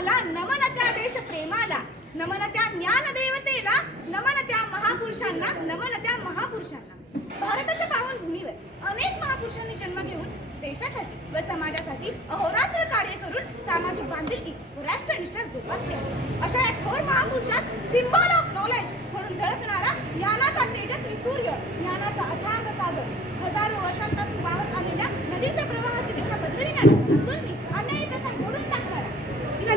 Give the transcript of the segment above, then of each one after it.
धर्माला, नमन त्या देश प्रेमाला, नमन त्या ज्ञानदेवतेला, नमन त्या महापुरुषांना, नमन त्या महापुरुषांना. भारताच्या पावनभूमीवर अनेक महापुरुषांनी जन्म घेऊन देशासाठी व समाजासाठी अहोरात्र कार्य करून सामाजिक बांधिलकी व राष्ट्रनिष्ठा जोपासली आहे. अशा या थोर महापुरुषात सिम्बॉल ऑफ नॉलेज म्हणून झळकणारा ज्ञानाचा तेजस्वी सूर्य, ज्ञानाचा अथांग सागर, हजारो वर्षांपासून वाहत आलेल्या नदीच्या प्रवाहाची दिशा बदलविणारा, जुलमी अन्यायी प्रथा मोडून टाकणारा,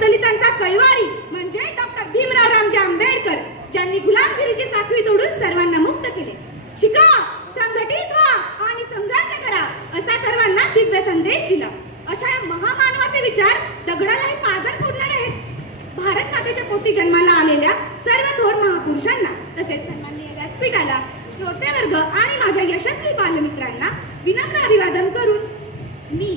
दलितांचा कैवारी म्हणजे डॉक्टर भीमराव रामजी आंबेडकर, ज्यांनी गुलामगिरीची साखळी तोडून सर्वांना मुक्त केले. शिका, संघटित व्हा आणि संघर्ष करा असा सर्वांना दिव्य संदेश दिला. अशा या महामानवाचे विचार दगडालाही पाझर फोडणार आहेत. भारत मातेच्या पोटी जन्माला आलेल्या सर्व थोर महापुरुषांना, तसेच सन्माननीय व्यासपीठाला, श्रोतेवर्ग आणि माझ्या यशस्वी बालमित्रांना विनम्र अभिवादन करून मी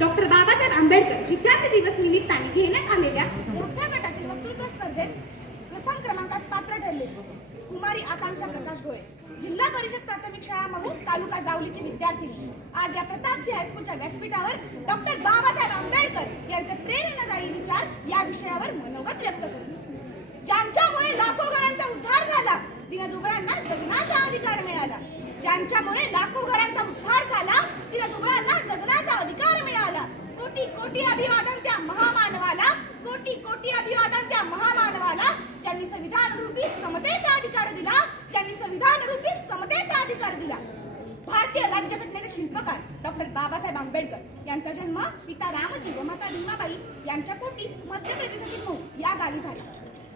डॉक्टर बाबासाहेब आंबेडकर विद्यार्थी दिवस निमित्ताने घेण्यात आलेल्या मोठ्या गटातील वक्तृत्व स्पर्धेत प्रथम क्रमांकास पात्र ठरले कुमारी आकांक्षा प्रकाश गोळे, जिल्हा परिषद प्राथमिक शाळा महू, तालुका जावलीची विद्यार्थिनी, आज या प्रतापसिंह हायस्कूलच्या व्यासपीठावर डॉक्टर बाबासाहेब आंबेडकर यांचे प्रेरणादायी विचार या विषयावर मनोगत व्यक्त करू. ज्यांच्यामुळे लाखो घरांचा उद्धार झाला, दीनदुबळ्यांना जगण्याचा अधिकार मिळाला. ज्यांच्यामुळे लाखो घरांचा उद्धार झाला, दीनदुबळ्यांना जगण्याचा अधिकार मिळाला. कोटी कोटी अभिवादन त्या महामानवाला, कोटी कोटी अभिवादन त्या महामानवाला, ज्यांनी संविधान रूपी समतेचा अधिकार दिला, ज्यांनी संविधान रूपी समतेचा अधिकार दिला. भारतीय राज्यघटनेचे शिल्पकार डॉक्टर बाबासाहेब आंबेडकर यांचा जन्म पिता रामजी व माता भीमाबाई यांच्या पोटी मध्य प्रदेशातील महू या गावी झाला.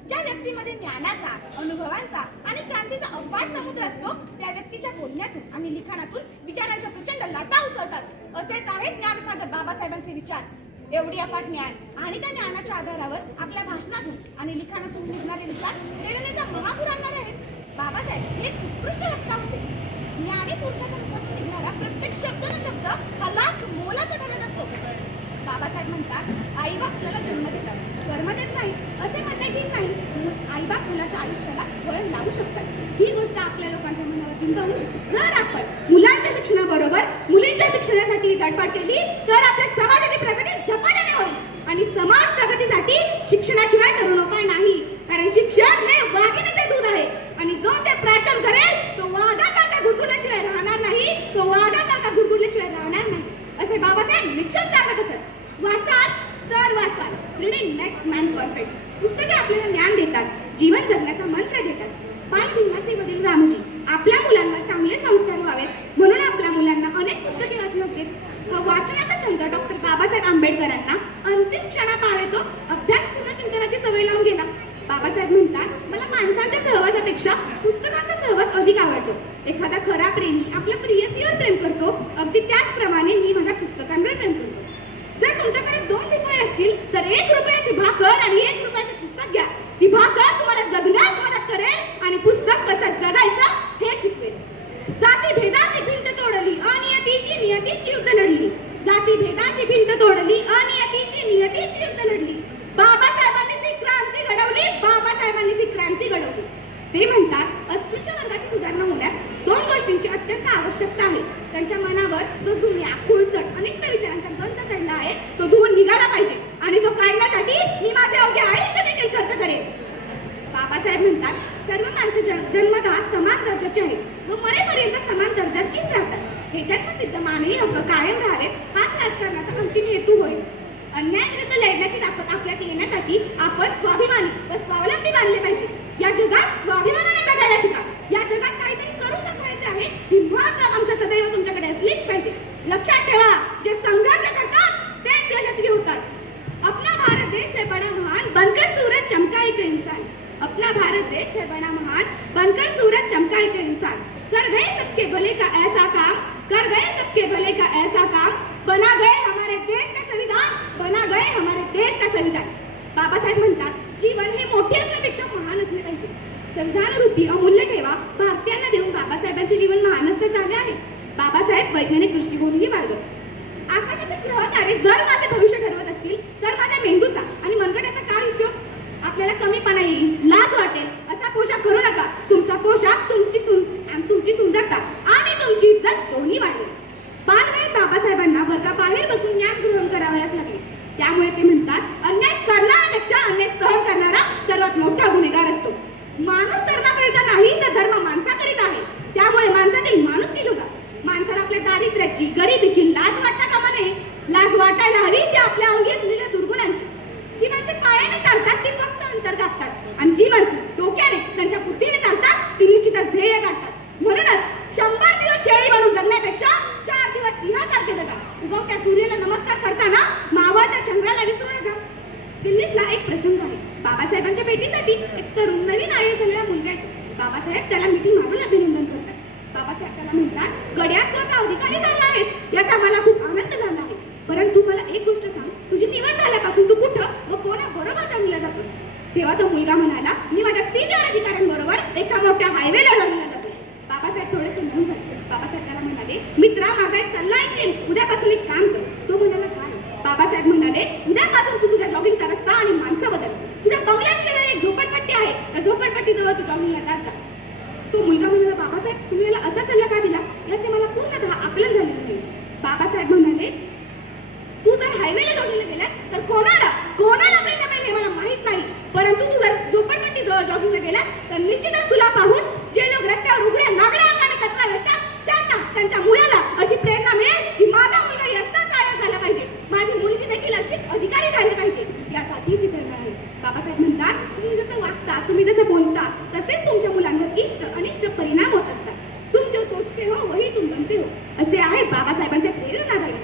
ज्या व्यक्तीमध्ये ज्ञानाचा, अनुभवांचा आणि क्रांतीचा अफाट समुद्र असतो, त्या व्यक्तीच्या बोलण्यातून आणि लिखाणातून विचारांच्या प्रचंड लाटा उसळतात. असेच आहेत ज्ञानसागर बाबासाहेबांचे विचार. एवढी अफाट ज्ञान आणि त्या ज्ञानाच्या आधारावर आपल्या भाषणातून आणि लिखाणातून निघणारे विचार प्रेरणेचा महापूर आणणारे आहेत. बाबासाहेब हे एक उत्कृष्ट वक्ता होते. ज्ञानी पुरुषाच्या मुखातून निघणारा प्रत्येक शब्द न शब्द हा लाख मोलाचा ठरत असतो. बाबासाहेब म्हणतात, आई बाप मुलाला जन्म देतात, कर्म देत नाही असे म्हणणे ठीक नाही. आई बाप मुलाच्या आयुष्याला वळण लावू शकतात. ही गोष्ट आपल्या लोकांच्या मनावर बिंबवून जर आपण मुलांच्या शिक्षणाबरोबर मुलींच्या शिक्षणासाठी धडपड केली तर आपल्या समाजाची प्रगती झपाट्याने होईल. आणि समाज प्रगतीसाठी शिक्षणाशिवाय तरुण उपाय नाही. कारण शिक्षण हे वाघिणीचे दूध आहे आणि जो ते प्राशन करेल तो वाघासारखा गुरगुरल्याशिवाय राहणार नाही, तो वाघासारखा गुरगुरल्याशिवाय राहणार नाही असे बाबासाहेब निश्चित सांगत असत. वाचाल तर वाचाल, रीडिंग मेक्स मॅन परफेक्ट. पुस्तके आपल्याला ज्ञान देतात, जीवन जगण्याचा मंत्र देतात. बालभीमाचे वडील रामजी आपल्या मुलांवर चांगले संस्कार व्हावेत म्हणून आपल्या मुलांना अनेक पुस्तके वाचू होते. वाचनाचा छंद डॉक्टर बाबासाहेब आंबेडकरांना अंतिम क्षणापावेतो अभ्यास पुनर्चिंतनाची सवय लावून गेला. बाबासाहेब म्हणतात, मला माणसांच्या सहवासापेक्षा पुस्तकांचा सहवास अधिक आवडतो. एखादा खरा प्रेमी आपल्या प्रियसीवर प्रेम करतो, अगदी त्याचप्रमाणे मी माझ्या पुस्तकांवर प्रेम करतो. जर तुमच्याकडे 2 रुपये असतील तर 1 रुपयाची भाकर आणि 1 रुपयाचे पुस्तक घ्या. ती भाकर तुम्हाला जगण्यास मदत करेल आणि पुस्तक कसं जगायचं हे शिकवेल. जाती भेदाची भिंत तोडली, अनियतीशी नियतीची युद्ध लढली. जाती भेदाची भिंत तोडली, अनियतीशी नियतीची युद्ध लढली. बाबासाहेबांनी ती क्रांती घडवली, बाबासाहेबांनी ती क्रांती घडवली. ते म्हणतात, अस्पृश्य वर्गाची सुधारणा होण्यास 2 गोष्टींची अत्यंत आवश्यकता आहे. त्यांच्या मनावर जो जुन्या खुळचट अनिष्ट विचारांचा गंज चढला आहे तो धुवून निघाला पाहिजे आणि तो काढण्यासाठी मी माझे अवघे आयुष्य देखील खर्च करेन. बाबासाहेब म्हणतात, सर्व माणसे जन्मतः समान दर्जाची आहेत व मरेपर्यंत समान दर्जाचीच राहतात. हे जन्मसिद्ध मानवी हक्क कायम राहावेत हाच राजकारणाचा अंतिम हेतू होईल. अन्यायाविरुद्ध लढण्याची ताकद आपल्यात येण्यासाठी आपण स्वाभिमानी व स्वावलंबी बनले पाहिजे. या जगात स्वाभिमानाने जगायला शिका. या जगात काहीतरी करून दाखवायचे आहे ही महत्त्वाकांक्षा सदैव तुमच्याकडे असलीच पाहिजे. लक्षात ठेवा, जे संघर्ष करतात तेच यशस्वी होतात. अपना भारत देश है बड़ा महान, बनकर सूरज चमका एक इंसान. अपना भारत देश है बड़ा महान, बनकर सूरज चमका एक इंसान. कर गए सबके भले का ऐसा काम, कर गए सबके भले का ऐसा काम. बना गए हमारे देश का संविधान, बना गए हमारे देश का संविधान. बाबासाहेब म्हणतात, जीवन हे मोठे असण्यापेक्षा महान असले पाहिजे. संविधान रूपी अमूल्य ठेवा भारतीयांना देऊन बाबासाहेबांचे जीवन महानच झाले आहे. बाबासाहेब वैज्ञानिक दृष्टिकोनही बाळगत. आकाशातील ग्रह तारे जर माझे भविष्य ठरवत असतील तर माझ्या मेंदूचा आणि मनगटाचा काय उपयोग? आपल्याला कमीपणा येईल, लाज वाटेल असा पोशाख करू नका. तुमचा पोशाख तुमची सुंदरता आणि तुमची इज्जत दोन्ही वाढेल. बालवयात बाबासाहेबांना वर्गाबाहेर बसून ज्ञान ग्रहण करावयास लागले. त्यामुळे ते म्हणतात, अन्याय करण्यापेक्षा प्रसंग आहे. बाबासाहेबांच्या भेटीसाठी एक तरुण नवीन आयु झालेला मुलगा येतो. बाबासाहेब त्याला मिठी मारून अभिनंदन करतात. बाबासाहेब त्याला म्हणतात, गड्यात तू आता अधिकारी झाला आहेस याचा मला खूप आनंद झाला आहे. परंतु मला एक गोष्ट सांग, तुझी निवड झाल्यापासून तू कुठं व कोणाबरोबर जॉगिंगला जातोस? तेव्हा तो मुलगा म्हणाला, मी माझ्या सिनियर अधिकाऱ्यांबरोबर एका मोठ्या हायवेला जॉगिंगला जातो. बाबासाहेब थोडे समजून झाले. बाबासाहेब त्याला म्हणाले, मित्रा माझा एक सल्ला ऐकशील, उद्यापासून एक काम कर. तो म्हणाला, काय? बाबासाहेब म्हणाले, उद्यापासून तू तुझ्या जॉगिंगचा रस्ता आणि माणसं बदल. तुझ्या बंगल्यात शेजारी एक झोपडपट्टी आहे, त्या झोपडपट्टीजवळ तू जॉगिंगला जात जा. तो मुलगा म्हणाला, बाबासाहेब तुम्ही मला असा सल्ला का दिला याचे मला पूर्णतः आकलन झाले नाही. बाबासाहेब म्हणाले, तू जर हायवेला जॉगिंगला गेलास तर कोणाला प्रेरणा मिळेल हे मला माहित नाही. परंतु तू जर झोपडपट्टी जवळ जॉगिंगला गेलास तर निश्चितच तुला पाहून जे लोक रस्त्यावर उघड्या नागड्या अंगाने कचरा वेचतात त्यांना त्यांच्या मुलाला अशी प्रेरणा मिळेल की माझा मुलगा असाच आयत झाला पाहिजे, माझी मुलगी देखील अशीच अधिकारी झाली पाहिजे. यासाठी ती प्रेरणा आहे. बाबासाहेब म्हणतात, तुम्ही जसं वागता, तुम्ही जसं बोलता तसेच तुमच्या मुलांवर इष्ट अनिष्ट परिणाम होत असतात. तुम जो सोचते हो वही तुम बनते हो, असे आहेत बाबासाहेबांचे प्रेरणादायी.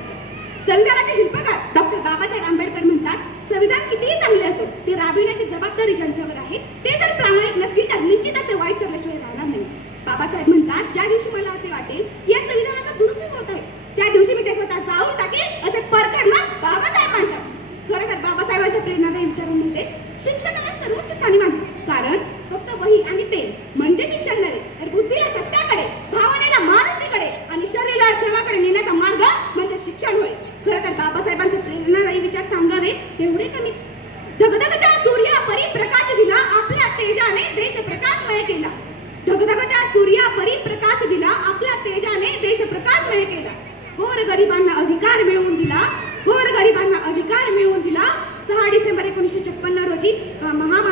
संविधानाचे शिल्पकार डॉक्टर बाबासाहेब आंबेडकर म्हणतात, संविधान कितीही चांगले असो ते राबविण्याची जबाबदारी ज्यांच्यावर आहे ते जर प्रामाणिक नसतील तर निश्चितच ते वाईट ठरल्याशिवाय राहणार नाही. बाबासाहेब म्हणतात, ज्या दिवशी मला असे वाटेल या संविधानाचा दुरुपयोग होत आहे त्या दिवशी मी ते स्वतः जाळून टाकेल असे परखड मत बाबासाहेब मांडतात. खरं तर बाबासाहेबांच्या प्रेरणादायी विचारांमध्ये शिक्षणाला सर्वोच्च स्थानी मानतात. कारण फक्त वही आणि पेन म्हणजे शिक्षण नव्हे, तर बुद्धीला सत्याकडे, भावनेला माणुसकीकडे आणि शरीराला सेवाकडे नेण्याचा मार्ग म्हणजे शिक्षण होय. खरं तर बाबासाहेबांचे प्रेरणादायी विचार सांगावे तेवढे कमी. धगधगत्या सूर्या परी प्रकाश दिला, आपल्या तेजाने देश प्रकाशमय केला. धगधगत्या सूर्या परी प्रकाश दिला, आपल्या तेजाने देश प्रकाशमय केला. गोरगरिबांना अधिकार मिळवून दिला, गोरगरिबांना अधिकार मिळवून दिला. 6 डिसेंबर 1956 रोजी महात्मा